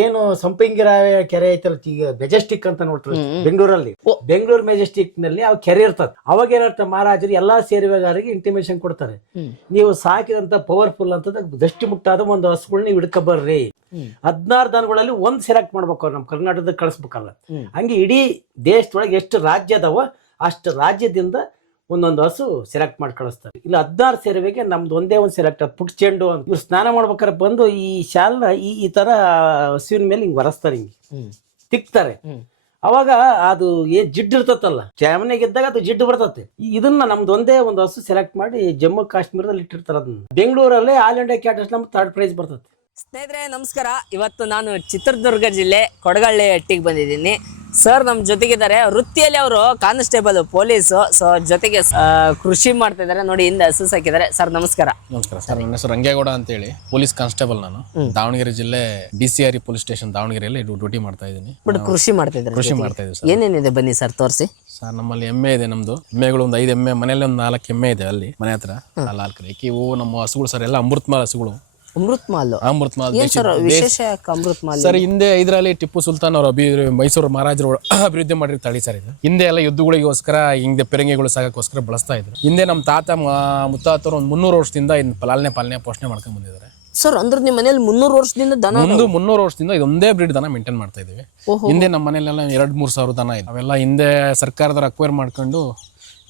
ಏನು ಸಂಪಂಗಿರಾಯ ಕೆರೆ ಐತಲ್ಲ, ಈಗ ಮೆಜೆಸ್ಟಿಕ್ ಅಂತ ನೋಡ್ತಾರೆ ಬೆಂಗಳೂರಲ್ಲಿ. ಬೆಂಗಳೂರು ಮೆಜೆಸ್ಟಿಕ್ ನಲ್ಲಿ ಅವ್ ಕೆರೆ ಇರ್ತದೆ. ಅವಾಗ ಏನಾಗ್ತದೆ, ಮಹಾರಾಜರು ಎಲ್ಲಾ ಸೇರುವೆಗಾರರಿಗೆ ಇಂಟಿಮೇಷನ್ ಕೊಡ್ತಾರೆ, ನೀವು ಸಾಕಿದಂತ ಪವರ್ಫುಲ್ ಅಂತ ದೃಷ್ಟಿ ಮುಟ್ಟಾದ ಒಂದು ಹಸುಗಳನ್ನ ನೀವು ಹಿಡ್ಕ ಬರ್ರಿ. 16 ದನಗಳಲ್ಲಿ ಒಂದ್ ಸೆಲೆಕ್ಟ್ ಮಾಡ್ಬೇಕು, ಅವ್ರು ನಮ್ಮ ಕರ್ನಾಟಕದ ಕಳಿಸ್ಬೇಕಲ್ಲ. ಹಂಗೆ ಇಡೀ ದೇಶದೊಳಗೆ ಎಷ್ಟು ರಾಜ್ಯ ಅದಾವ ಅಷ್ಟು ರಾಜ್ಯದಿಂದ ಒಂದೊಂದು ಹಸು ಸೆಲೆಕ್ಟ್ ಮಾಡಿ ಕಳಿಸ್ತಾರೆ. ಇಲ್ಲ 16 ಸೇರುವೆಗೆ ನಮ್ದು ಒಂದೇ ಒಂದು ಸೆಲೆಕ್ಟ್ ಪುಟ್ ಚೆಂಡು ಅಂತ. ಇವ್ರು ಸ್ನಾನ ಮಾಡ್ಬೇಕಾರೆ ಬಂದು ಈ ಶಾಲ್ನ ಈ ತರ ಹಸುವಿನ ಮೇಲೆ ಹಿಂಗ್ ಒರೆಸ್ತಾರೆ, ಹಿಂಗೆ ತಿಕ್ತಾರೆ. ಅವಾಗ ಅದು ಜಿಡ್ಡು ಇರ್ತತಲ್ಲ, ಚಾಮನೆಗಿದ್ದಾಗ ಅದು ಜಿಡ್ಡು ಬರ್ತತೆ. ಇದನ್ನ ನಮ್ದು ಒಂದೇ ಒಂದು ಹಸು ಸೆಲೆಕ್ಟ್ ಮಾಡಿ ಜಮ್ಮು ಕಾಶ್ಮೀರದಲ್ಲಿ ಇಟ್ಟಿರ್ತಾರ. ಅದನ್ನ ಬೆಂಗಳೂರಲ್ಲಿ ಆಲ್ ಇಂಡಿಯಾ ಕ್ಯಾಟರ್ಸ್ ನಮ್ಗೆ 3rd ಪ್ರೈಸ್ ಬರ್ತದೆ. ಸ್ನೇಹಿತರೆ ನಮಸ್ಕಾರ. ಇವತ್ತು ನಾನು ಚಿತ್ರದುರ್ಗ ಜಿಲ್ಲೆ ಕೊಡಗಳ್ಳಿ ಹಟ್ಟಿಗೆ ಬಂದಿದ್ದೀನಿ. ಸರ್ ನಮ್ಮ ಜೊತೆಗಿದ್ದಾರೆ. ವೃತ್ತಿಯಲ್ಲಿ ಅವರು ಕಾನ್ಸ್ಟೇಬಲ್ ಪೊಲೀಸು, ಸೊ ಜೊತೆಗೆ ಕೃಷಿ ಮಾಡ್ತಾ ಇದ್ದಾರೆ. ನೋಡಿ ಹಿಂದೆ ಹಸು ಸಾಕಿದ್ದಾರೆ. ಸರ್ ನಮಸ್ಕಾರ. ನಮಸ್ಕಾರ ಸರ್, ನನ್ನ ಹೆಸರು ರಂಗೇಗೌಡ ಅಂತೇಳಿ, ಪೊಲೀಸ್ ಕಾನ್ಸ್ಟೇಬಲ್. ನಾನು ದಾವಣಗೆರೆ ಜಿಲ್ಲೆ DCRE ಪೊಲೀಸ್ ಸ್ಟೇಷನ್ ದಾವಣಗೆರೆಯಲ್ಲಿ ಡ್ಯೂಟಿ ಮಾಡ್ತಾ ಇದ್ದೀನಿ. ಬಟ್ ಕೃಷಿ ಮಾಡ್ತಾ ಇದ್ದಾರೆ. ಕೃಷಿ ಮಾಡ್ತಾ ಇದ್ದೀವಿ ಸರ್. ಏನೇನಿದೆ ಬನ್ನಿ ಸರ್ ತೋರಿಸಿ. ಸರ್ ನಮ್ಮಲ್ಲಿ ಎಮ್ಮೆ ಇದೆ. ನಮ್ದು ಎಮ್ಮೆಗಳು ಒಂದು 5 ಎಮ್ಮೆ, ಮನೆಯಲ್ಲಿ ಒಂದು 4 ಎಮ್ಮೆ ಇದೆ. ಅಲ್ಲಿ ಮನೆ ಹತ್ರ 4 ಎಕರೆ. ಇವು ನಮ್ಮ ಹಸುಗಳು ಸರ್, ಎಲ್ಲ ಅಮೃತಮಾಲ್ ಹಸುಗಳು. ಅಮೃತಮಾಲ್ ಸರ್, ವಿಶೇಷ ಅಮೃತಮಾಲ್ ಸರ್, ಹಿಂದೆ ಇದರಲ್ಲಿ ಟಿಪ್ಪು ಸುಲ್ತಾನ್ ಅವರು ಮೈಸೂರು ಮಹಾರಾಜರು ಅಭಿವೃದ್ಧಿ ಮಾಡಿರೋ ತಳಿ ಸರ್ ಇದು. ಹಿಂದೆ ಎಲ್ಲ ಯುದ್ಧಗಳಿಗೋಸ್ಕರ ಹಿಂದೆ ಪೆರಂಗಿಗಳು ಸಾಗೋಸ್ಕರ ಬಳಸ್ತಾ ಇದ್ರು. ಹಿಂದೆ ನಮ್ಮ ತಾತ ಮುತ್ತಾತರು ಒಂದು 300 ವರ್ಷದಿಂದ ಪಾಲನೆ ಪೋಷಣೆ ಮಾಡ್ಕೊಂಡು ಬಂದಿದ್ದಾರೆ ಸರ್. ಅಂದ್ರೆ ನಿಮ್ಮ ಮನೇಲಿ 300 ವರ್ಷದಿಂದ ದನ? 300 ವರ್ಷದಿಂದ ಇದೊಂದೇ ಬ್ರೀಡ್ ದನ ಮೇಂಟೈನ್ ಮಾಡ್ತಾ ಇದೀವಿ. ಹಿಂದೆ ನಮ್ಮ ಮನೆಯಲ್ಲೆಲ್ಲ 2-3 ಸಾವಿರ ದನ ಇದೆ. ಅವೆಲ್ಲ ಹಿಂದೆ ಸರ್ಕಾರದವ್ರು ಅಕ್ವೈರ್ ಮಾಡ್ಕೊಂಡು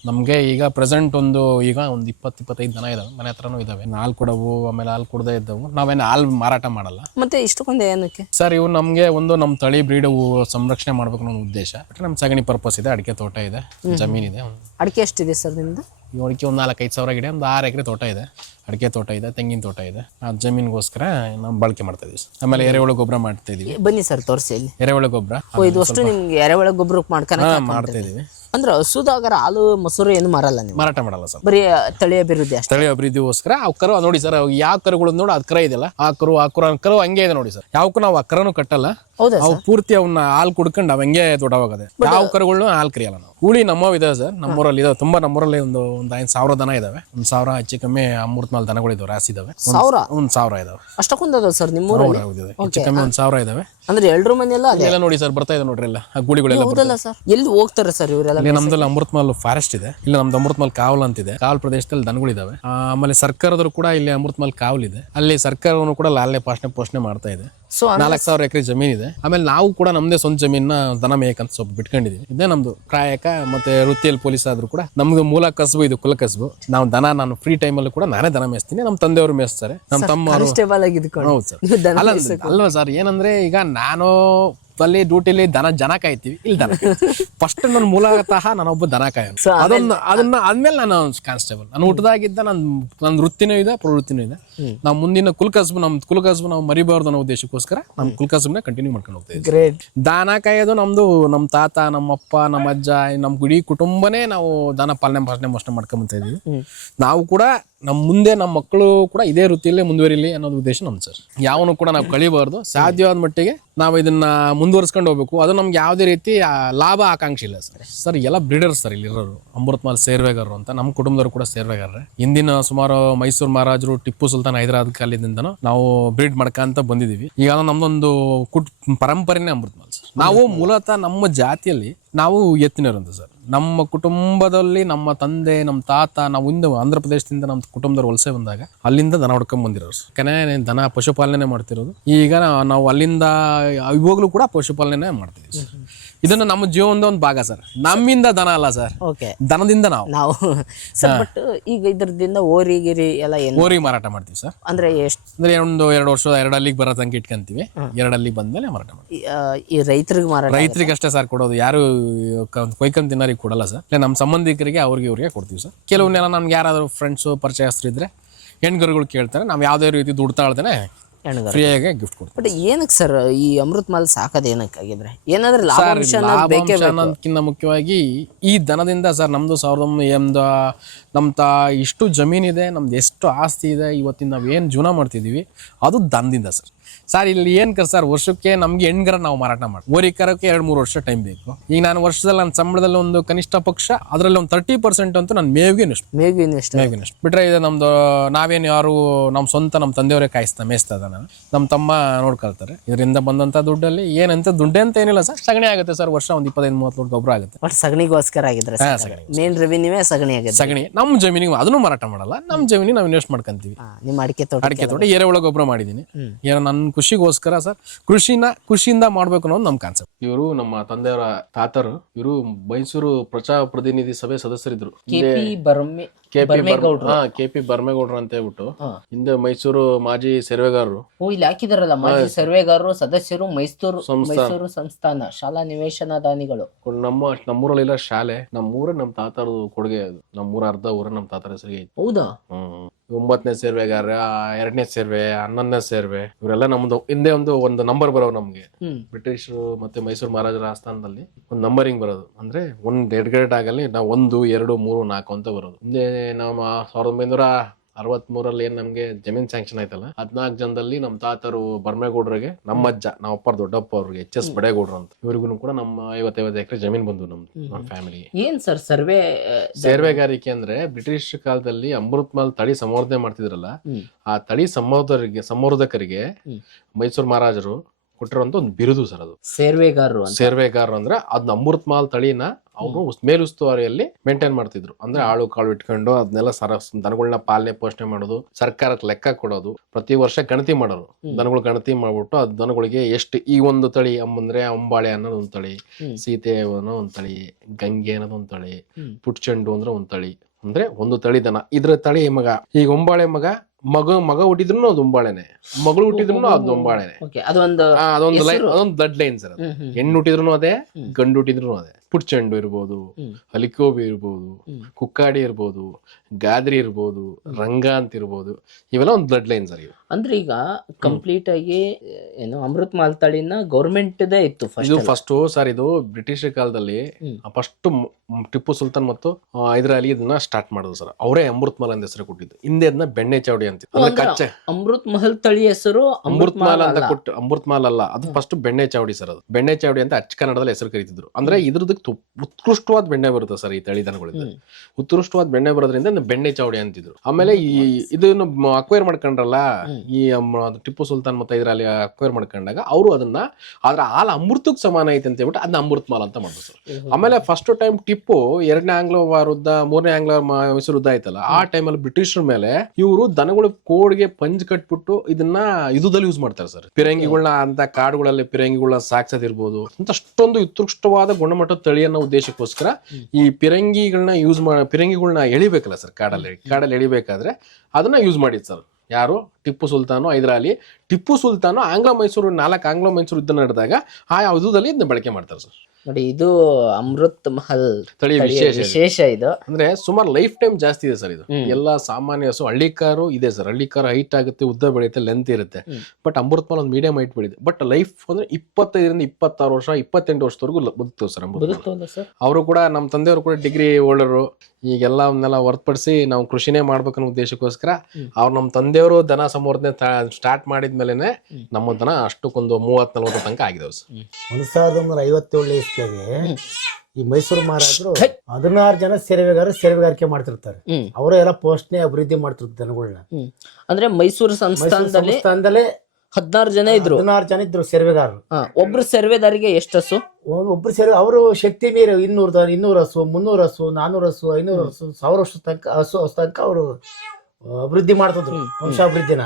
ನಮಗೆ ಈಗ ಪ್ರೆಸೆಂಟ್ ಒಂದು 20-25 ದನ ಇದಾವೆ. ಮನೆ ಹತ್ರನೂ ಇದಾವೆ. ಹಾಲು ಕೊಡವು, ಆಮೇಲೆ ಹಾಲು ಕೊಡದೇ ಇದ್ದವು. ನಾವೇನು ಹಾಲು ಮಾರಾಟ ಮಾಡಲ್ಲ. ಮತ್ತೆ ಇಷ್ಟೊಂದು ಏನಕ್ಕೆ ಸರ್? ಇವು ನಮಗೆ ನಮ್ಮ ತಳಿ ಬ್ರೀಡ್ ಸಂರಕ್ಷಣೆ ಮಾಡ್ಬೇಕು ಅನ್ನೋ ಉದ್ದೇಶ. ನಮ್ಮ ಸಗಣಿ ಪರ್ಪಸ್ ಇದೆ, ಅಡಿಕೆ ತೋಟ ಇದೆ, ಜಮೀನಿದೆ. ಅಡಿಕೆ ಎಷ್ಟಿದೆ ಸರ್ ನಿಮ್ದು? ಅಡಿಕೆ ಒಂದು 4-5 ಸಾವಿರ ಗಿಡ, ಒಂದು 6 ಎಕರೆ ತೋಟ ಇದೆ. ಅಡಿಕೆ ತೋಟ ಇದೆ, ತೆಂಗಿನ ತೋಟ ಇದೆ. ಆ ಜಮೀನಿಗೋಸ್ಕರ ನಾವು ಬಳಕೆ ಮಾಡ್ತಾ ಇದೀವಿ. ಆಮೇಲೆ ಎರೆಹುಳ ಗೊಬ್ಬರ ಮಾಡ್ತಾ ಇದೀವಿ. ಬನ್ನಿ ಸರ್ ತೋರಿಸಿ ಇಲ್ಲಿ. ಎರೆಹುಳ ಗೊಬ್ಬರ ಇದು ಅಷ್ಟು ನಿಮ್ಗೆ ಎರೆಹುಳ ಗೊಬ್ಬರ ಮಾಡ್ತಾ ಇದೀವಿ. ಅಂದ್ರೆ ಹಸುದಾಗ ಹಾಲು ಮೊಸರು ಏನು ಮಾರಲ್ಲ ನೀವು? ಮಾರಾಟ ಮಾಡಲ್ಲ ಸರ್, ಬರೀ ತಳಿ ಅಭಿವೃದ್ಧಿ ಅಷ್ಟೇ. ತಳಿ ಅಭಿವೃದ್ಧಿಗೋಸ್ಕರ ಆ ಕರು ನೋಡಿ ಸರ್, ಯಾವ ಕರುಗಳು ನೋಡಿ ಅದು ಕರ ಇದೆಯಲ್ಲ, ಆ ಕರು ಹಂಗೆ ಇದೆ ನೋಡಿ ಸರ್. ಯಾವಕ್ಕೂ ನಾವು ಆ ಕರನು ಕಟ್ಟಲ್ಲ. ಅವು ಪೂರ್ತಿ ಅವನ್ನ ಹಾಲು ಕುಡ್ಕೊಂಡು ಅವ್ ಹಂಗೆ ದೊಡ್ಡವಾಗದೆ. ಯಾವ ಕರುಗಳನ್ನ ಹಾಲು ಕರಿಯಲ್ಲ ನಾವು. ಹುಳಿ ನಮ್ಮವ್ ಇದಾವೆ ಸರ್, ನಮ್ಮೂರಲ್ಲಿ ಇದಾವೆ ತುಂಬಾ. ನಮ್ಮೂರಲ್ಲಿ ಒಂದು 1000 ದನ ಇದಾವೆ. 1000 ಹೆಚ್ಚು ಕಮ್ಮಿ 3-4 ದನಗಳು ಇದಾವೆ, ರಾಸಿ ಇದಾವೆ. 1000 ಇದಾವೆ. ಅಷ್ಟಕ್ಕೊಂದ ಸರ್ ನಿಮ್ಮೂರಲ್ಲಿ? ಹೆಚ್ಚು ಕಮ್ಮಿ 1000 ಇದಾವೆ. ಅಂದ್ರೆ ಎಲ್ರ ಮನೆಯಲ್ಲ ಅದೆಲ್ಲ ನೋಡಿ ಸರ್, ಬರ್ತಾ ಇದೆ ನೋಡ್ರಿ ಎಲ್ಲ ಗೂಳಿಗಳೆಲ್ಲ. ಸರ್ ಎಲ್ಲಿ ಹೋಗ್ತಾರೆ ಸರ್ ಇವರೆಲ್ಲ? ನಮ್ದಲ್ಲಿ ಅಮೃತಮಾಲ್ ಫಾರೆಸ್ಟ್ ಇದೆ. ಇಲ್ಲಿ ನಮ್ದು ಅಮೃತಮಾಲ್ ಕಾವಲ್ ಅಂತಿದೆ. ಕಾವಲ್ ಪ್ರದೇಶದಲ್ಲಿ ದನಗಳಿದಾವೆ. ಆಮೇಲೆ ಸರ್ಕಾರದವರು ಕೂಡ ಇಲ್ಲಿ ಅಮೃತಮಾಲ್ ಕಾವಲ್ ಇದೆ. ಅಲ್ಲಿ ಸರ್ಕಾರವನ್ನು ಕೂಡ ಲಾಲನೆ ಪೋಷಣೆ ಮಾಡ್ತಾ ಇದೆ. 4000 ಎಕರೆ ಜಮೀನ್ ಇದೆ. ಆಮೇಲೆ ನಾವು ಕೂಡ ನಮ್ದೇ ಸ್ವಂತ ಜಮೀನ ದನ ಮೇಯಕಂತ ಸ್ವಲ್ಪ ಬಿಟ್ಕೊಂಡಿದೀವಿ. ಇದೇ ನಮ್ದು ಕಾಯಕ. ಮತ್ತೆ ವೃತ್ತಿಯಲ್ಲಿ ಪೊಲೀಸ್ ಆದ್ರೂ ಕೂಡ ನಮ್ದು ಮೂಲ ಕಸಬು, ಇದು ಕುಲ ಕಸಬು. ನಾನು ಫ್ರೀ ಟೈಮ್ ಅಲ್ಲಿ ಕೂಡ ನಾನೇ ದನ ಮೇಯಿಸ್ತೀನಿ. ನಮ್ಮ ತಂದೆಯವರು ಮೇಯಿಸ್ತಾರೆ. ನಮ್ಮ ತಮ್ಮ. ಹೌದು ಸರ್. ಅಲ್ವಾ ಸರ್, ಏನಂದ್ರೆ ಈಗ ನಾನು ಅಲ್ಲಿ ಡ್ಯೂಟಿಲಿ ಜನ ಕಾಯ್ತೀವಿ, ಇಲ್ಲಿ ದನ ಫಸ್ಟ್ ನನ್ನ ಮೂಲತಃ ನಾನೊಬ್ಬ ದನ ಕಾಯ. ಅದನ್ನ ಆದ್ಮೇಲೆ ನಾನು ಕಾನ್ಸ್ಟೇಬಲ್. ನಾನು ಹುಟ್ಟದಾಗಿದ್ದ ನನ್ನ ವೃತ್ತಿನೂ ಇದೆ, ಪ್ರವೃತ್ತಿನೂ ಇದೆ. ನಾವು ಮುಂದಿನ ಕುಲಕಸಬು, ನಾವು ಮರಿಬಾರ್ದು ಅನ್ನೋ ಉದ್ದೇಶಕ್ಕೋಸ್ಕರ ನಮ್ಮ ಕುಲಕಸಬನ್ನ ಕಂಟಿನ್ಯೂ ಮಾಡ್ಕೊಂಡು ಹೋಗ್ತೀವಿ. ಗ್ರೇಟ್. ದನ ಕಾಯೋದು ನಮ್ದು, ನಮ್ಮ ತಾತ, ನಮ್ಮಪ್ಪ, ನಮ್ಮ ಅಜ್ಜ, ನಮ್ಮ ಇಡೀ ಕುಟುಂಬನೇ ನಾವು ದನ ಪಾಲನೆ ಮೋಷಣೆ ಮಾಡ್ಕೊಂಬಂತ ಇದೀವಿ. ನಾವು ಕೂಡ ಮುಂದೆ ನಮ್ಮ ಮಕ್ಕಳು ಕೂಡ ಇದೇ ವೃತ್ತಿಯಲ್ಲೇ ಮುಂದುವರಿಲಿ ಅನ್ನೋದು ಉದ್ದೇಶ ನಮ್ದು ಸರ್. ಯಾವನು ಕೂಡ ನಾವು ಕಳಿಬಾರ್ದು. ಸಾಧ್ಯವಾದ ಮಟ್ಟಿಗೆ ನಾವು ಇದನ್ನ ಮುಂದುವರ್ಸ್ಕೊಂಡು ಹೋಗ್ಬೇಕು. ಅದು ನಮ್ಗೆ ಯಾವುದೇ ರೀತಿ ಲಾಭ ಆಕಾಂಕ್ಷೆ ಇಲ್ಲ ಸರ್. ಸರ್ ಎಲ್ಲ ಬ್ರೀಡರ್ಸ್ ಸರ್ ಇಲ್ಲಿರೋರು. ಅಮೃತಮಾಲ್ ಸೇರ್ವೆಗಾರರು ಅಂತ ನಮ್ಮ ಕುಟುಂಬದವರು ಕೂಡ ಸೇರ್ವೆಗಾರರೇ. ಹಿಂದಿನ ಸುಮಾರು ಮೈಸೂರು ಮಹಾರಾಜರು, ಟಿಪ್ಪು ಸುಲ್ತಾನ್ ಹೈದರಾಬಾದ್ ಕಾಲದಿಂದನೂ ನಾವು ಬ್ರೀಡ್ ಮಾಡ್ಕೊಂತ ಬಂದಿದೀವಿ. ಈಗ ನಮ್ದೊಂದು ಪರಂಪರೆನೇ ಅಮೃತಮಾಲ್ ಸರ್. ನಾವು ಮೂಲತಃ ನಮ್ಮ ಜಾತಿಯಲ್ಲಿ ನಾವು ಎತ್ತಿನರು ಅಂತ ಸರ್. ನಮ್ಮ ಕುಟುಂಬದಲ್ಲಿ ನಮ್ಮ ತಂದೆ, ನಮ್ಮ ತಾತ, ನಾವು ಇಂದು ಆಂಧ್ರ ಪ್ರದೇಶದಿಂದ ನಮ್ಮ ಕುಟುಂಬದವ್ರು ವಲಸೆ ಬಂದಾಗ ಅಲ್ಲಿಂದ ದನ ಹೊಡ್ಕೊಂಡ್ ಬಂದಿರೋರು. ದನ ಪಶುಪಾಲನೆ ಮಾಡ್ತಿರೋದು. ಈಗ ನಾವು ಅಲ್ಲಿಂದ ಇವಾಗಲೂ ಕೂಡ ಪಶುಪಾಲನೆ ಮಾಡ್ತಿದ್ದೀವಿ ಸರ್. ಇದನ್ನ ನಮ್ಮ ಜೀವನದ ಒಂದು ಭಾಗ ಸರ್. ನಮ್ಮಿಂದ ದನ ಅಲ್ಲ ಸರ್, ದನದಿಂದ ನಾವು ಸರ್. ಬಟ್ ಈಗ ಇದ್ರದಿಂದ ಓರಿಗಿರಿ ಎಲ್ಲ ಓರಿ ಮಾರಾಟ ಮಾಡ್ತೀವಿ ಸರ್. ಅಂದ್ರೆ ಎಷ್ಟು ಅಂದ್ರೆ ಒಂದು 2 ವರ್ಷ 2 ಅಲ್ಲಿಗೆ ಬರೋ ತನಕ ಇಟ್ಕೊಂತೀವಿ. 2 ಅಲ್ಲಿಗೆ ಬಂದ್ಮೇಲೆ ಮಾರಾಟ ಮಾಡ್ತೀವಿ. ಈ ರೈತರಿಗೆ ಅಷ್ಟೇ ಸರ್ ಕೊಡೋದು. ಯಾರು ಕೊಯ್ಕೊಂಡ್ ತಿನ್ನೋರಿಗೆ ಕೊಡಲ್ಲ ಸರ್. ನಮ್ಮ ಸಂಬಂಧಿಕರಿಗೆ ಇವ್ರಿಗೆ ಕೊಡ್ತೀವಿ ಸರ್. ಕೆಲವನ್ನೆಲ್ಲ ನಮ್ಗೆ ಯಾರಾದ್ರೂ ಫ್ರೆಂಡ್ಸು ಪರಿಚಯಸ್ಥರು ಇದ್ರೆ ಹೆಣ್ಗರುಗಳು ಕೇಳ್ತಾರೆ, ನಾವು ಯಾವುದೇ ರೀತಿ ದುಡ್ಡು ತಾಳ್ದೇನೆ ಫ್ರೀಯಾಗಿ ಗಿಫ್ಟ್ ಕೊಡ್ತೀವಿ. ಬಟ್ ಏನಕ್ಕೆ ಸರ್ ಈ ಅಮೃತಮಾಲ್ ಸಾಕೋದು ಏನಕ್ಕಾಗಿದ್ರೆ? ಏನಾದ್ರೆ ಅನ್ನೋದಕ್ಕಿಂತ ಮುಖ್ಯವಾಗಿ ಈ ದನದಿಂದ ಸರ್ ನಮ್ದು ಇಷ್ಟು ಜಮೀನಿದೆ, ನಮ್ದು ಎಷ್ಟು ಆಸ್ತಿ ಇದೆ, ಇವತ್ತಿನ ನಾವೇನು ಜೀವನ ಮಾಡ್ತಿದೀವಿ ಅದು ದನದಿಂದ ಸರ್. ಸರ್ ಇಲ್ಲಿ ಏನ್ ಸರ್ ವರ್ಷಕ್ಕೆ ನಮ್ಗೆ ಹೆಣ್ಗರ ನಾವು ಮಾರಾಟ ಮಾಡಿ ಓರಿಕರಕ್ಕೆ 2-3 ವರ್ಷ ಟೈಮ್ ಬೇಕು. ಈಗ ನಾನು ವರ್ಷದಲ್ಲಿ ನನ್ನ ಸಂಬಳದಲ್ಲಿ ಒಂದು ಕನಿಷ್ಠ ಪಕ್ಷ ಅದರಲ್ಲಿ ಒಂದು 30% ಅಂತೂ ನಾನು ಮೇವಿಗೆ ಇನ್ವೆಸ್ಟ್ ಬಿಟ್ರೆ ಇದು ನಮ್ದು ನಾವೇನು ಯಾರು ನಮ್ಮ ಸ್ವಂತ ನಮ್ಮ ತಂದೆಯವರೇ ಮೇಯಿಸ್ತಾ ಇದ್ದಾನೆ. ನಮ್ಮ ತಮ್ಮ ನೋಡ್ಕೊಳ್ತಾರೆ. ಇದರಿಂದ ಬಂದಂತ ದುಡ್ಡಲ್ಲಿ ಏನಂತ ದುಡ್ಡೆ ಅಂತ ಏನಿಲ್ಲ ಸರ್, ಸಗಣಿ ಆಗುತ್ತೆ ಸರ್. ವರ್ಷ ಒಂದು 25-30 ಲೋಡ್ ಗೊಬ್ಬರ ಆಗುತ್ತೆ. ಬಟ್ ಸಗಣಿಗೋಸ್ಕರ ಆಗಿದ್ರೆ ಮೇನ್ ರೆವಿನ್ಯೂವೇ ಸಗಣಿ ಆಗುತ್ತೆ. ಸಗಣಿ ನಮ್ಮ ಜಮೀನಿಗೆ ಅದನ್ನು ಮಾರಾಟ ಮಾಡಲ್ಲ, ನಮ್ಮ ಜಮೀನಿಗೆ ನಾವು ಇನ್ವೆಸ್ಟ್ ಮಾಡ್ಕೊಂತೀವಿ. ನಿಮ್ಮ ಅಡಿಕೆ ತೋಟ ಎರೆಹುಳ ಗೊಬ್ಬರ ಮಾಡಿದೀನಿ. ಏನೋ ನನ್ನ ಖುಷಿಗೋಸ್ಕರ ಸರ್, ಖುಷಿಯಿಂದ ಮಾಡ್ಬೇಕು ಅನ್ನೋದು ನಮ್ಮ ಕಾನ್ಸೆಪ್ಟ್. ಇವರು ನಮ್ಮ ತಂದೆಯವರ ತಾತರು, ಇವರು ಮೈಸೂರು ಪ್ರಜಾ ಪ್ರತಿನಿಧಿ ಸಭೆ ಸದಸ್ಯರಿದ್ರು. ಕೆಪಿ ಬರ್ಮೇಗೌಡ್ರು ಅಂತ ಹೇಳ್ಬಿಟ್ಟು ಹಿಂದೆ ಮೈಸೂರು ಮಾಜಿ ಸರ್ವೆಗಾರರು. ಇಲ್ಲಿ ಹಾಕಿದಾರಲ್ಲ ಮಾಜಿ ಸರ್ವೆಗಾರರು, ಸದಸ್ಯರು, ಮೈಸೂರು ಸಂಸ್ಥಾನ ಶಾಲಾ ನಿವೇಶನದಾನಿಗಳು. ನಮ್ಮೂರಲ್ಲಿಲ್ಲ ಶಾಲೆ, ನಮ್ಮೂರ ನಮ್ಮ ತಾತರು ಕೊಡುಗೆ ಅದು. ನಮ್ಮೂರ ಅರ್ಧ ಊರ ನಮ್ಮ ತಾತರ ಹೆಸರಿಗೆ ಐತಿ. ಹೌದಾ? 9ನೇ ಸೇರ್ವೆಗಾರ, 2ನೇ ಸೇರ್ವೆ, 11ನೇ ಸೇರ್ವೆ, ಇವರೆಲ್ಲ ನಮ್ದು ಹಿಂದೆ ಒಂದು ನಂಬರ್ ಬರೋವು ನಮ್ಗೆ. ಬ್ರಿಟಿಷರು ಮತ್ತೆ ಮೈಸೂರು ಮಹಾರಾಜರ ಆಸ್ಥಾನದಲ್ಲಿ ಒಂದು ನಂಬರಿಂಗ್ ಬರೋದು. ಅಂದ್ರೆ ಒಂದ್ ಎಡ್ಗೇಟ್ ಆಗಲಿ ನಾವು 1, 2, 3, 4 ಅಂತ ಬರೋದು. ಹಿಂದೆ ನಮ್ಮ 1963 ಏನ್ ನಮ್ಗೆ ಜಮೀನ್ ಸ್ಯಾಂಕ್ಷನ್ ಆಯ್ತಲ್ಲ, 14 ಜನದಲ್ಲಿ ನಮ್ಮ ತಾತರು ಬರ್ಮೇಗೌಡ್ರಿಗೆ, ನಮ್ಮ ಅಜ್ಜ ನಮ್ಮ ಅಪ್ಪರ ದೊಡ್ಡಪ್ಪ ಅವ್ರಿಗೆ HS ಬಡೇಗೌಡ್ರು ಅಂತ, ಇವ್ರಿಗೂ ಕೂಡ ನಮ್ಮ 50 ಎಕರೆ ಜಮೀನ್ ಬಂದು ನಮ್ಮ ಫ್ಯಾಮಿಲಿಗೆ. ಏನ್ ಸರ್ ಸೇರ್ವೆಗಾರಿಕೆ ಅಂದ್ರೆ ಬ್ರಿಟಿಷ್ ಕಾಲದಲ್ಲಿ ಅಮೃತ್ ಮಹಲ್ ತಳಿ ಸಂವರ್ಧನೆ ಮಾಡ್ತಿದ್ರಲ್ಲ, ಆ ತಳಿ ಸಂವರ್ಧಕರಿಗೆ ಮೈಸೂರು ಮಹಾರಾಜರು ಕೊಟ್ಟಿರುವಂತ ಒಂದು ಬಿರುದು ಸರ್. ಅದು ಸೇರ್ವೆಗಾರರು ಅಂದ್ರೆ ಅದನ್ನ ಅಮೃತ್ ಮಹಲ್ ತಳಿನ ಅವರು ಮೇಲುಸ್ತುವಾರಿಯಲ್ಲಿ ಮೇಂಟೈನ್ ಮಾಡ್ತಿದ್ರು. ಅಂದ್ರೆ ಆಳು ಕಾಳು ಇಟ್ಕೊಂಡು ಅದನ್ನೆಲ್ಲ ದನಗಳನ್ನ ಪಾಲನೆ ಪೋಷಣೆ ಮಾಡೋದು, ಸರ್ಕಾರಕ್ಕೆ ಲೆಕ್ಕ ಕೊಡೋದು, ಪ್ರತಿ ವರ್ಷ ಗಣತಿ ಮಾಡೋರು. ದನಗಳು ಗಣತಿ ಮಾಡ್ಬಿಟ್ಟು ಅದ್ ದನಗಳಿಗೆ ಎಷ್ಟು ಈ ಒಂದು ತಳಿ ಅಂದ್ರೆ ಅಂಬಾಳೆ ಅನ್ನೋದು ಒಂದ್ ತಳಿ, ಸೀತೆ ಅನ್ನೋ ಒಂದ್ ತಳಿ, ಗಂಗೆ ಅನ್ನೋದು ಒಂದ್ ತಳಿ, ಪುಟ್ಚೆಂಡು ಅಂದ್ರೆ ಒಂದ್ ತಳಿ. ಅಂದ್ರೆ ಒಂದು ತಳಿ ದನ, ಇದ್ರ ತಳಿ ಮಗ. ಈಗ ಒಂಬಾಳೆ ಮಗ ಹುಟ್ಟಿದ್ರು ಅದು ಒಂಬಾಳೆನೆ, ಮಗಳು ಹುಟ್ಟಿದ್ರು ಅದು ಒಂಬಾಳೆನೆ. ಅದೊಂದು ಬ್ಲಡ್ ಲೈನ್ ಸರ್. ಅದು ಹೆಣ್ಣು ಹುಟ್ಟಿದ್ರು ಅದೇ, ಗಂಡು ಹುಟ್ಟಿದ್ರು ಅದೇ. ಪುಟ್ಚೆಂಡು ಇರ್ಬೋದು, ಹಲಿಕೋಬಿ ಇರ್ಬೋದು, ಕುಕ್ಕಾಡಿ ಇರ್ಬೋದು, ಗಾದ್ರಿ ಇರ್ಬೋದು, ರಂಗ ಅಂತ ಇರ್ಬೋದು, ಇವೆಲ್ಲ ಒಂದು ಬ್ಲಡ್ ಲೈನ್ ಸರ್. ಅಂದ್ರೆ ಈಗ ಕಂಪ್ಲೀಟ್ ಆಗಿ ಏನು ಅಮೃತ್ ಮಹಲ್ ತಳಿನ ಗೌರ್ಮೆಂಟ್ ಇತ್ತು ಫಸ್ಟ್ ಸರ್. ಇದು ಬ್ರಿಟಿಷ್ ಕಾಲದಲ್ಲಿ ಫಸ್ಟ್ ಟಿಪ್ಪು ಸುಲ್ತಾನ್ ಮತ್ತು ಹೈದರ್ ಅಲಿ ಇದನ್ನ ಸ್ಟಾರ್ಟ್ ಮಾಡೋದು ಸರ್. ಅವರೇ ಅಮೃತ್ ಮಹಲ್ ಅಂತ ಹೆಸರು ಕೊಟ್ಟಿದ್ದು. ಹಿಂದೆ ಅದನ್ನ ಬೆಣ್ಣೆ ಚಾವಡಿ ಅಂತ. ಅಮೃತ್ ಮಹಲ್ ತಳಿ ಹೆಸರು ಅಮೃತ್ ಮಹಲ್ ಅಂತ ಕೊಟ್ಟು, ಅಮೃತ್ ಮಹಲ್ ಅಲ್ಲ ಅದು, ಫಸ್ಟ್ ಬೆಣ್ಣೆ ಚಾವಡಿ ಸರ್. ಅದು ಬೆಣ್ಣೆ ಚಾವಡಿ ಅಂತ ಅಚ್ಚ ಕನ್ನಡದಲ್ಲಿ ಹೆಸರು ಕರೀತಿದ್ರು. ಅಂದ್ರೆ ಇದ್ರದಕ್ಕೆ ಉತ್ಕೃಷ್ಟವಾದ ಬೆಣ್ಣೆ ಬರುತ್ತೆ ಸರ್. ಈ ತಳಿ ದನಗಳಿಂದ ಉತ್ಕೃಷ್ಟವಾದ ಬೆಣ್ಣೆ ಬರೋದ್ರಿಂದ ಬೆಣ್ಣೆ ಚಾವಡಿ ಅಂತಿದ್ರು. ಆಮೇಲೆ ಇದನ್ನು ಅಕ್ವೈರ್ ಮಾಡ್ಕೊಂಡ್ರಲ್ಲ ಈ ಟಿಪ್ಪು ಸುಲ್ತಾನ್ ಮತ್ತೆ ಹೈದರ್ ಅಲಿ ಅಕ್ವೈರ್ ಮಾಡ್ಕೊಂಡಾಗ ಅವರು ಅದನ್ನ ಅದ್ರ ಹಾಲು ಅಮೃತಕ್ಕೆ ಸಮಾನ ಐತೆ ಅಂತ ಹೇಳ್ಬಿಟ್ಟು ಅದನ್ನ ಅಮೃತ್ ಮಾಲ್ ಅಂತ ಮಾಡಿದ್ರು ಸರ್. ಆಮೇಲೆ ಫಸ್ಟ್ ಟೈಮ್ ಟಿಪ್ಪು 2ನೇ ಆಂಗ್ಲೋ ವಾರ್ ಯುದ್ಧ, 3ನೇ ಆಂಗ್ಲೋ ಮೈಸೂರು ಯುದ್ಧ ಆಯ್ತಲ್ಲ, ಆ ಟೈಮಲ್ಲಿ ಬ್ರಿಟಿಷರ ಮೇಲೆ ಇವರು ದನಗಳು ಕೋಡ್ಗೆ ಪಂಜ್ ಕಟ್ಬಿಟ್ಟು ಇದನ್ನ ಯುದ್ಧದಲ್ಲಿ ಯೂಸ್ ಮಾಡ್ತಾರೆ ಸರ್. ಪಿರಂಗಿಗಳನ್ನ ಅಂತ ಕಾಡುಗಳಲ್ಲಿ ಪಿರಂಗಿಗಳನ್ನ ಸಾಕ್ಸೋದಿರ್ಬೋದು ಅಂತ ಅಷ್ಟೊಂದು ಉತ್ಕೃಷ್ಟವಾದ ಗುಣಮಟ್ಟದ ತಳಿ ಅನ್ನೋ ಉದ್ದೇಶಕ್ಕೋಸ್ಕರ ಈ ಪಿರಂಗಿಗಳನ್ನ ಎಳಿಬೇಕಲ್ಲ ಸರ್. ಕಾಡಲ್ಲಿ ಎಳಿಬೇಕಾದ್ರೆ ಅದನ್ನ ಯೂಸ್ ಮಾಡಿದ್ ಸರ್. ಯಾರು? ಟಿಪ್ಪು ಸುಲ್ತಾನು, ಹೈದರ್ ಅಲಿ. ಟಿಪ್ಪು ಸುಲ್ತಾನು ಆಂಗ್ಲ ಮೈಸೂರು 4 ಆಂಗ್ಲ ಮೈಸೂರು ಯುದ್ಧ ನಡೆದಾಗ ಆ ಯುದ್ಧದಲ್ಲಿ ಇದನ್ನ ಬಳಕೆ ಮಾಡ್ತಾರೆ ಸರ್. ನೋಡಿ, ಇದು ಅಮೃತ್ ಮಹಲ್ ತಳಿ ವಿಶೇಷ. ಇದು ಅಂದ್ರೆ ಸುಮಾರು ಲೈಫ್ ಟೈಮ್ ಜಾಸ್ತಿ ಇದೆ ಸರ್. ಇದು ಎಲ್ಲ ಸಾಮಾನ್ಯ ಹಸು ಹಳ್ಳಿಕಾರು ಇದೆ ಸರ್. ಹಳ್ಳಿಕಾರು ಹೈಟ್ ಆಗುತ್ತೆ, ಉದ್ದ ಬೆಳೆಯುತ್ತೆ, ಲೆಂತ್ ಇರುತ್ತೆ. ಬಟ್ ಅಮೃತ್ ಮಹಲ್ ಒಂದು ಮೀಡಿಯಂ ಹೈಟ್ ಬೆಳೆದಿದೆ. ಬಟ್ ಲೈಫ್ ಅಂದ್ರೆ 25ರಿಂದ 26 ವರ್ಷ 28 ವರ್ಷದವರೆಗೂ ಬದುಕ್ತೇವೆ ಸರ್ ಅಮೃತ್. ಅವರು ಕೂಡ ನಮ್ಮ ತಂದೆಯವರು ಕೂಡ ಡಿಗ್ರಿ ಹೋಲ್ಡರು. ಈಗೆಲ್ಲ ಅವನ್ನೆಲ್ಲ ಹೊರತುಪಡಿಸಿ ನಾವು ಕೃಷಿನೇ ಮಾಡ್ಬೇಕನ್ನೋ ಉದ್ದೇಶಕ್ಕೋಸ್ಕರ ಅವ್ರು ನಮ್ಮ ತಂದೆಯವರು ದನ ಸಂವರ್ಧನೆ ಸ್ಟಾರ್ಟ್ ಮಾಡಿದ್ಮೇಲೆನೆ ನಮ್ಮ ದನ ಅಷ್ಟಕ್ಕೊಂದು 30-40 ತನಕ ಆಗಿದಾವೆ ಸರ್. 1957 ಇಸ್ವಿಗೆ ಈ ಮೈಸೂರು ಮಹಾರಾಜರು 16 ಜನ ಸೇರ್ವೆಗಾರಿಕೆ ಮಾಡ್ತಿರ್ತಾರೆ. ಅವರೇ ಎಲ್ಲ ಪೋಷಣೆ ಅಭಿವೃದ್ಧಿ ಮಾಡ್ತಿರ್ತಾರೆ ದನಗಳನ್ನ. ಅಂದ್ರೆ ಮೈಸೂರು ಸಂಸ್ಥಾನದಲ್ಲಿ 16 ಜನ ಇದ್ರು. 16 ಜನ ಇದ್ರು ಸೇರ್ವೆಗಾರರು. ಒಬ್ರು ಸೇರ್ವೆದಾರಿಗೆ ಎಷ್ಟು ಹಸು? ಒಬ್ರು ಅವರು ಶಕ್ತಿ ಮೀರಿ 200 ಹಸು, 300 ಹಸು, 400 ಹಸು, 500 ಹಸು, 1000 ವರ್ಷ ತನಕ ಹಸು ತನಕ ಅವರು ಅಭಿವೃದ್ಧಿ ಮಾಡ್ತಿದ್ರು, ವಂಶಾಭಿವೃದ್ಧಿನ.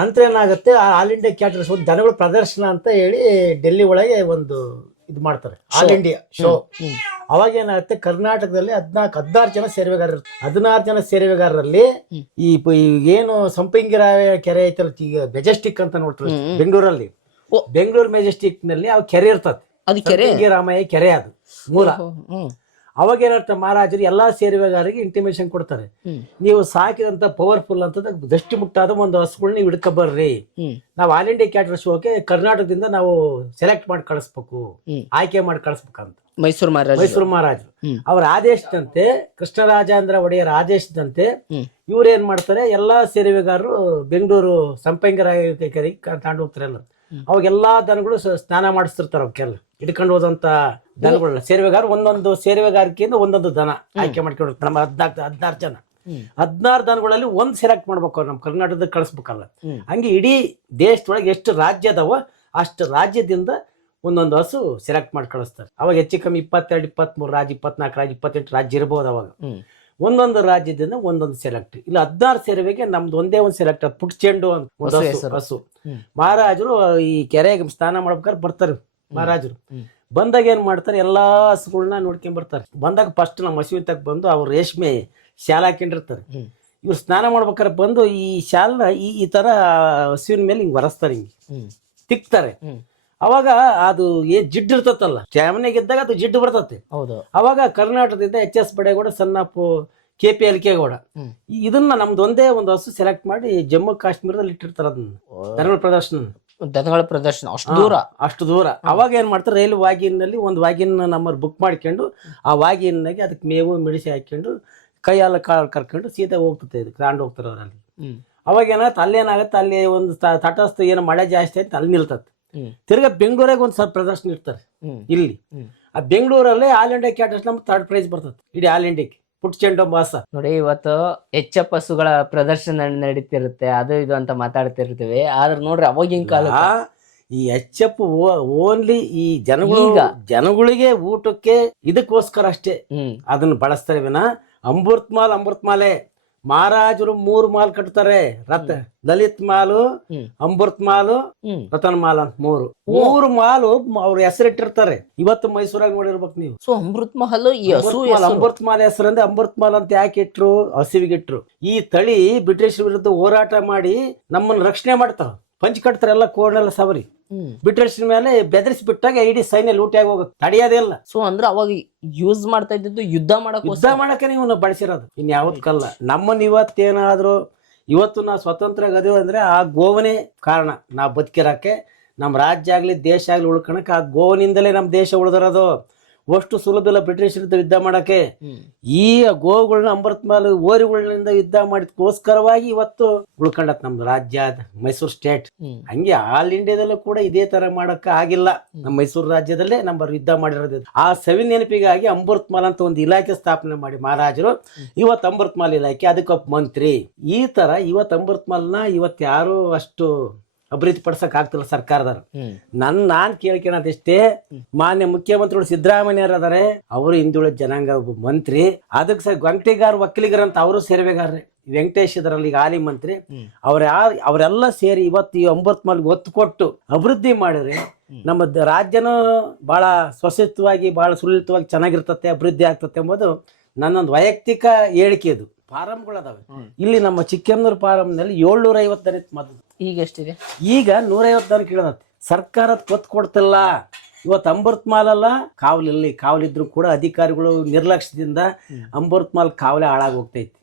ನಂತರ ಏನಾಗುತ್ತೆ, ಆಲ್ ಇಂಡಿಯಾ ಕ್ಯಾಟರ್ಸ್ ಒಂದು ದನಗಳ ಪ್ರದರ್ಶನ ಅಂತ ಹೇಳಿ ಡೆಲ್ಲಿ ಒಳಗೆ ಒಂದು ಇದು ಮಾಡ್ತಾರೆ, ಆಲ್ ಇಂಡಿಯಾ ಶೋ. ಅವಾಗ ಏನಾಗುತ್ತೆ, ಕರ್ನಾಟಕದಲ್ಲಿ 16 ಜನ ಸೇರ್ವೆಗಾರರು. 16 ಜನ ಸೇರ್ವೆಗಾರರಲ್ಲಿ ಈ ಏನು ಸಂಪಿಂಗಿರಾಯ ಕೆರೆ ಐತಲ್ಲ, ಈಗ ಮೆಜೆಸ್ಟಿಕ್ ಅಂತ ನೋಡ್ತಾರೆ ಬೆಂಗಳೂರಲ್ಲಿ. ಬೆಂಗಳೂರು ಮೆಜೆಸ್ಟಿಕ್ ನಲ್ಲಿ ಅವ್ ಕೆರೆ ಇರ್ತದೆ. ರಾಮಯ್ಯ ಕೆರೆ ಅದು ಮೂಲ. ಅವಾಗ ಏನಾಗ್ತದೆ, ಮಹಾರಾಜರು ಎಲ್ಲಾ ಸೇರ್ವೆಗಾರರಿಗೆ ಇಂಟಿಮೇಶನ್ ಕೊಡ್ತಾರೆ, ನೀವು ಸಾಕಿದಂತ ಪವರ್ಫುಲ್ ಅಂತ ದೃಷ್ಟಿ ಮುಟ್ಟಾದ ಒಂದು ಹಸುಗಳನ್ನ ನೀವು ಹಿಡ್ಕ ಬರ್ರಿ, ನಾವು ಆಲ್ ಇಂಡಿಯಾ ಕ್ಯಾಟರ್ ಶೋಗೆ ಕರ್ನಾಟಕದಿಂದ ನಾವು ಸೆಲೆಕ್ಟ್ ಮಾಡಿ ಕಳಿಸ್ಬೇಕು, ಆಯ್ಕೆ ಮಾಡಿ ಕಳಿಸ್ಬೇಕಂತ. ಮೈಸೂರು ಮಹಾರಾಜ. ಮೈಸೂರು ಮಹಾರಾಜರು ಅವ್ರ ಆದೇಶದಂತೆ ಕೃಷ್ಣರಾಜೇಂದ್ರ ಒಡೆಯರ ಆದೇಶದಂತೆ ಇವ್ರು ಏನ್ ಮಾಡ್ತಾರೆ, ಎಲ್ಲಾ ಸೇರುವೆಗಾರರು ಬೆಂಗಳೂರು ಸಂಪಂಗಿರಾಯ ಕೆರೆಗೆ ತಗೊಂಡು ಹೋಗ್ತಾರೆ. ಎಲ್ಲ ಅವಾಗೆಲ್ಲಾ ದನಗಳು ಸ್ನಾನ ಮಾಡಿಸ್ತಿರ್ತಾರ. ಅವಕ್ಕೆಲ್ಲ ಹಿಡ್ಕೊಂಡು ಹೋದಂತ ದನಗಳನ್ನ ಸೇರುವೆಗಾರ ಒಂದೊಂದು ಸೇರುವೆಗಾರಿಕೆಯಿಂದ ಒಂದೊಂದು ದನ ಆಯ್ಕೆ ಮಾಡ್ಕೊಂಡಿರ್ತಾರೆ. ನಮ್ಮ 16 ಜನ 16 ದನಗಳಲ್ಲಿ ಒಂದ್ ಸೆಲೆಕ್ಟ್ ಮಾಡ್ಬೇಕು, ನಮ್ಮ ಕರ್ನಾಟಕದಾಗ ಕಳಿಸ್ಬೇಕಲ್ಲ. ಹಂಗೆ ಇಡೀ ದೇಶದೊಳಗೆ ಎಷ್ಟು ರಾಜ್ಯ ಅದಾವ ಅಷ್ಟು ರಾಜ್ಯದಿಂದ ಒಂದೊಂದು ಹಸು ಸೆಲೆಕ್ಟ್ ಮಾಡಿ ಕಳಿಸ್ತಾರೆ. ಅವಾಗ ಹೆಚ್ಚು ಕಮ್ಮಿ 22, 23 ರಾಜ್ಯ, 24 ರಾಜ್ಯ, 28 ರಾಜ್ಯ ಇರ್ಬೋದು. ಅವಾಗ ಒಂದೊಂದು ರಾಜ್ಯದಿಂದ ಒಂದೊಂದು ಸೆಲೆಕ್ಟ್. ಇಲ್ಲ 16 ಸೇರುವೆಗೆ ನಮ್ದು ಒಂದೇ ಒಂದು ಸೆಲೆಕ್ಟ್. ಪುಟ್ ಚೆಂಡು ಅಂತ ಒಂದು ಹಸು. ಮಹಾರಾಜರು ಈ ಕೆರೆಗೆ ಸ್ನಾನ ಮಾಡ್ಬೇಕಾದ್ರೆ ಬರ್ತಾರೆ. ಮಹಾರಾಜರು ಬಂದಾಗ ಏನ್ ಮಾಡ್ತಾರೆ, ಎಲ್ಲಾ ಹಸುಗಳನ್ನ ನೋಡ್ಕೊಂಡ್ ಬರ್ತಾರೆ. ಬಂದಾಗ ಫಸ್ಟ್ ನಮ್ಮ ಹಸುವಿನ ತಕ್ಕ ಬಂದು ಅವ್ರು ರೇಷ್ಮೆ ಶಾಲ ಹಾಕೊಂಡಿರ್ತಾರೆ. ಇವ್ರು ಸ್ನಾನ ಮಾಡ್ಬೇಕಾದ್ರೆ ಬಂದು ಈ ಶಾಲನ ಈ ತರ ಹಸುವಿನ ಮೇಲೆ ಹಿಂಗ್ ಒರೆಸ್ತಾರೆ, ಹಿಂಗೆ ತಿಕ್ತಾರೆ. ಅವಾಗ ಅದು ಜಿಡ್ಡು ಇರ್ತತಲ್ಲ, ಚಾಮನೆಗಿದ್ದಾಗ ಅದು ಜಿಡ್ಡು ಬರ್ತತೆ. ಅವಾಗ ಕರ್ನಾಟಕದಿಂದ HS ಬಡೇಗೌಡ, ಸನ್ನಪ್ಪು, KPL ಗೌಡ ಇದನ್ನ ನಮ್ದು ಒಂದೇ ಒಂದು ಹಸು ಸೆಲೆಕ್ಟ್ ಮಾಡಿ ಜಮ್ಮು ಕಾಶ್ಮೀರದಲ್ಲಿ ಇಟ್ಟಿರ್ತಾರ. ಅದನ್ನ ದನಗಳ ಪ್ರದರ್ಶನ ಅಷ್ಟು ದೂರ. ಅವಾಗ ಏನ್ ಮಾಡ್ತಾರೆ, ರೈಲು ವಾಗಿನಲ್ಲಿ ಒಂದು ವಾಗಿನ್ ನಂಬರ್ ಬುಕ್ ಮಾಡ್ಕೊಂಡು ಆ ವಾಗಿನಾಗೆ ಅದಕ್ಕೆ ಮೇವು ಮಿಡಿಸಿ ಹಾಕೊಂಡು ಕೈಯಲ್ಲ ಕಾಳು ಕರ್ಕೊಂಡು ಸೀದಾ ಹೋಗ್ತದೆ, ತಗೊಂಡು ಹೋಗ್ತಾರೆ ಅವರಲ್ಲಿ. ಅವಾಗ ಏನಾಗುತ್ತೆ, ಅಲ್ಲೇನಾಗತ್ತೆ, ಅಲ್ಲಿ ಒಂದು ತಟಸ್ಥ ಏನೋ ಮಳೆ ಜಾಸ್ತಿ ಆಯ್ತು, ಅಲ್ಲಿ ನಿಲ್ತತ್ತೆ. ತಿರ್ಗಾ ಬೆಂಗಳೂರಾಗ ಒಂದ್ ಸ್ವಲ್ಪ ಪ್ರದರ್ಶನ ಇರ್ತಾರೆ. ಇಲ್ಲಿ ಆ ಬೆಂಗಳೂರಲ್ಲಿ ಆಲ್ ಇಂಡಿಯಾ ಕ್ಯಾಟರ್ಸ್ ನಮ್ಗೆ 3rd ಪ್ರೈಸ್ ಬರ್ತದೆ ಇಡೀ ಆಲ್ ಇಂಡಿಯಾಕ್ಕೆ. ಪುಟ್ ಚೆಂಡು ಬಾಸ ನೋಡಿ, ಇವತ್ತು HF ಹಸುಗಳ ಪ್ರದರ್ಶನ ನಡೀತಿರುತ್ತೆ, ಅದು ಇದು ಅಂತ ಮಾತಾಡ್ತಿರ್ತೀವಿ. ಆದ್ರೆ ನೋಡ್ರಿ ಅವಾಗಿನ ಕಾಲ ಈ HF ಓನ್ಲಿ ಈ ಜನಗಳಿಗೆ ಊಟಕ್ಕೆ ಇದಕ್ಕೋಸ್ಕರ ಅಷ್ಟೇ ಅದನ್ನ ಬಳಸ್ತಾರೆ ವಿನ ಅಮೃತ್ ಮಾಲೆ ಮಹಾರಾಜರು 3 ಮಾಲ್ ಕಟ್ತಾರೆ. ಲಲಿತ್ ಮಾಲು, ಅಮೃತ್ ಮಾಲು, ರತನ್ ಮಾಲ್ ಅಂತ 3 ಮಾಲು ಅವ್ರ ಹೆಸರಿಟ್ಟಿರ್ತಾರೆ. ಇವತ್ತು ಮೈಸೂರಾಗ ನೋಡಿರ್ಬೇಕು ನೀವು. ಸೊ ಅಮೃತ್ ಮಹಲ್ ಅಮೃತ್ ಮಾಲ್ ಹೆಸರಂದ್ರೆ ಅಮೃತ್ ಮಾಲ್ ಅಂತ ಯಾಕೆ ಇಟ್ರು, ಹಸಿವಿಗಿಟ್ರು. ಈ ತಳಿ ಬ್ರಿಟಿಷ್ ವಿರುದ್ಧ ಹೋರಾಟ ಮಾಡಿ ನಮ್ಮನ್ನ ರಕ್ಷಣೆ ಮಾಡ್ತಾವ. ಪಂಚ್ ಕಟ್ತಾರೆ ಎಲ್ಲ, ಕೋರ್ನೆಲ್ಲ ಸವರಿ ಬ್ರಿಟಿಷ್ ಮೇಲೆ ಬೆದರಿಸಿ ಬಿಟ್ಟಾಗ ಇಡೀ ಸೈನ್ಯ ಲೂಟಿಯಾಗಿ ಹೋಗುತ್ತೆ, ತಡೆಯೋದಿಲ್ಲ. ಸೊ ಅಂದ್ರೆ ಅವಾಗ ಯೂಸ್ ಮಾಡ್ತಾ ಇದ್ದು ಯುದ್ಧ ಮಾಡಕ್ಕೆ ನೀವು ಬಳಸಿರೋದು, ಇನ್ ಯಾವತ್ತಕ್ಕಲ್ಲ. ನಮ್ಮನ್ನ ಇವತ್ತೇನಾದ್ರು ಇವತ್ತು ನಾವು ಸ್ವತಂತ್ರ ಆಗದೇವು ಅಂದ್ರೆ ಆ ಗೋವನೇ ಕಾರಣ. ನಾವು ಬದುಕಿರಕ್ಕೆ, ನಮ್ಮ ರಾಜ್ಯ ಆಗ್ಲಿ ದೇಶ ಆಗ್ಲಿ ಉಳ್ಕೊಳಕ್ಕೆ ಆ ಗೋವನಿಂದಲೇ ನಮ್ಮ ದೇಶ ಉಳಿದಿರೋದು. ಅಷ್ಟು ಸುಲಭ ಇಲ್ಲ ಬ್ರಿಟಿಷರಿಂದ ಯುದ್ಧ ಮಾಡಕ್ಕೆ. ಈ ಗೋವುಗಳನ್ನ ಅಮೃತ್ ಮಾಲ್ ಓರಿಗಳಿಂದ ಯುದ್ಧ ಮಾಡಿದಕ್ಕೋಸ್ಕರವಾಗಿ ಇವತ್ತು ಉಳ್ಕೊಂಡತ್ ನಮ್ದು ರಾಜ್ಯ, ಮೈಸೂರು ಸ್ಟೇಟ್. ಹಂಗೆ ಆಲ್ ಇಂಡಿಯಾದಲ್ಲೂ ಕೂಡ ಇದೇ ತರ ಮಾಡಕ್ಕ ಆಗಿಲ್ಲ. ನಮ್ಮ ಮೈಸೂರು ರಾಜ್ಯದಲ್ಲೇ ನಮ್ಮ ಯುದ್ಧ ಮಾಡಿರೋದು. ಆ ಸವಿ ನೆನಪಿಗಾಗಿ ಅಮೃತ್ ಮಾಲ್ ಅಂತ ಒಂದು ಇಲಾಖೆ ಸ್ಥಾಪನೆ ಮಾಡಿ ಮಹಾರಾಜರು ಇವತ್ತು ಅಮೃತ್ ಮಾಲ್ ಇಲಾಖೆ, ಅದಕ್ಕೊಬ್ಬ ಮಂತ್ರಿ. ಈ ತರ ಇವತ್ತು ಅಮೃತ್ ಮಾಲ್ನ ಇವತ್ತು ಯಾರು ಅಷ್ಟು ಅಭಿವೃದ್ಧಿ ಪಡಿಸಕ್ ಆಗ್ತಿಲ್ಲ ಸರ್ಕಾರದವ್ರು. ನಾನ್ ಕೇಳ್ಕೊಳದಿಷ್ಟೇ, ಮಾನ್ಯ ಮುಖ್ಯಮಂತ್ರಿಗಳು ಸಿದ್ದರಾಮಯ್ಯರು ಅದಾರೆ, ಅವರು ಹಿಂದುಳಿದ ಜನಾಂಗ ಮಂತ್ರಿ. ಅದಕ್ಕೆ ವೆಂಕಟೇಗಾರ್ ಒಕ್ಕಲಿಗರ ಅಂತ ಅವರು ಸೇರ್ಬೇಕಾರ್ರಿ. ವೆಂಕಟೇಶ್ ಇದರಲ್ಲಿ ಈಗ ಹಾಲಿ ಮಂತ್ರಿ. ಅವರೆಲ್ಲ ಸೇರಿ ಇವತ್ತು ಈ ಅಮೃತ್ ಮಾಲ್ ಒತ್ತು ಕೊಟ್ಟು ಅಭಿವೃದ್ಧಿ ಮಾಡಿದ್ರೆ ನಮ್ಮ ರಾಜ್ಯನೂ ಬಹಳ ಸ್ವಚ್ಛವಾಗಿ ಬಹಳ ಸುಲಲಿತವಾಗಿ ಚೆನ್ನಾಗಿರ್ತತೆ, ಅಭಿವೃದ್ಧಿ ಆಗ್ತತೆ ಎಂಬುದು ನನ್ನೊಂದು ವೈಯಕ್ತಿಕ ಹೇಳಿಕೆ. ಇದು ಫಾರಂಗಳದಾವೆ ಇಲ್ಲಿ ನಮ್ಮ ಚಿಕ್ಕಮ್ಮನೂರು ಫಾರಂನಲ್ಲಿ 750 ದನ ಮೊದಲು. ಈಗ ಎಷ್ಟಿದೆ? ಈಗ 150 ದನ ಕೇಳದತ್ತೆ. ಸರ್ಕಾರ ಒತ್ತು ಕೊಡ್ತಿಲ್ಲ. ಇವತ್ತು ಅಮೃತ್ ಮಾಲ್ ಅಲ್ಲ, ಕಾವಲಿದ್ರೂ ಕೂಡ ಅಧಿಕಾರಿಗಳು ನಿರ್ಲಕ್ಷ್ಯದಿಂದ ಅಮೃತ್ ಮಾಲ್ ಕಾವಲೆ ಹಾಳಾಗಿ ಹೋಗ್ತೈತಿ.